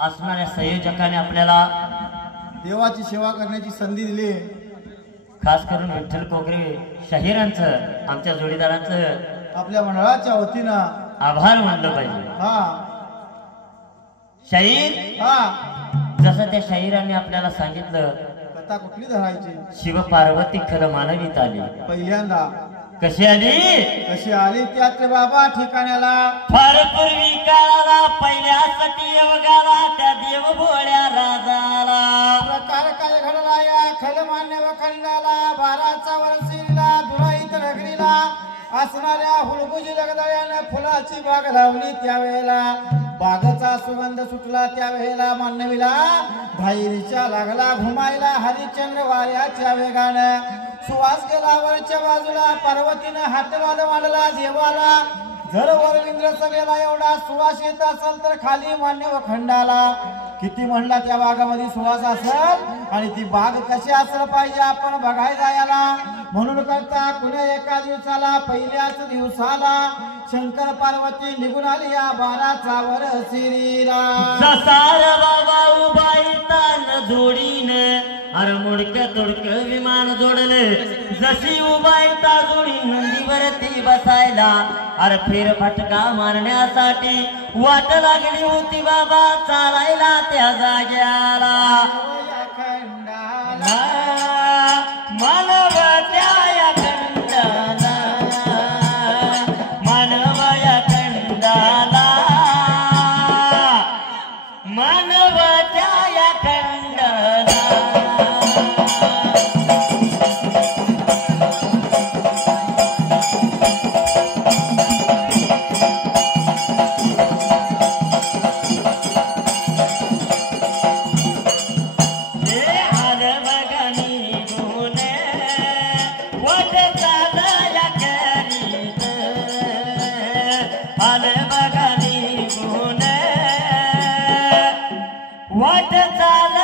असणाऱ्या संयोजकाने आपल्याला देवाची सेवा करण्याची संधी दिली। खास करून विठ्ठल कोकरे शाहीरांचं आमच्या जोडीदारांचं आपल्या मंडळाच्या वतीनं आभार मानलं पाहिजे। शाहीर जसं त्या शाहीरांनी आपल्याला सांगितलं कथा कुठली धरायची, शिव पार्वती खरं मानवीत आली पहिल्यांदा कशी आली त्यात बाबा ठिकाण्याला फार पूर्वी काळाला पहिल्या सती योगाला त्या देव भोळ्या राजाला प्रकार काय घडला या खलमान्य वखंडाला 12चा वर्षीला दुराईत नगरीला असणाऱ्या हुलगुजी जगदळ्याने फुलाची बाग लावली त्यावेळेला बागेचा सुगंध सुटला त्यावेळेला मानवीला धाईरीच्या लागला घुमायला हरिश्चंद्र वाऱ्याच्या वेगाने सुवास गेला वरच्या बाजूला पार्वतीने हातवाद मांडला देवाला जर वरविंद्र सभेला एवढा सुवास येत असेल तर खाली मान्य वखंडाला किती म्हणला त्या बागामध्ये सुवास असेल आणि ती बाग कशी असलं पाहिजे आपण बघायला याला म्हणून करता कुण्या एका दिवसाला पहिल्याच दिवसाला शंकर पार्वती निघून आली या 12चा वर्षीला ससार बाबा उभाईतान जोडीने अरे मुडक्या तोडकं विमान जोडले जशी उभाईता जोडी नंदीवरती बसायला अरे फेर फटका मारण्यासाठी वाट लागली होती बाबा चालायला त्या जाग्याला मानव त्या खंडाला मानव या खंडाला मानव त्या खंडाला हे आलं बघानी वाट चालया करीत आलं बघा निघून वाट चाल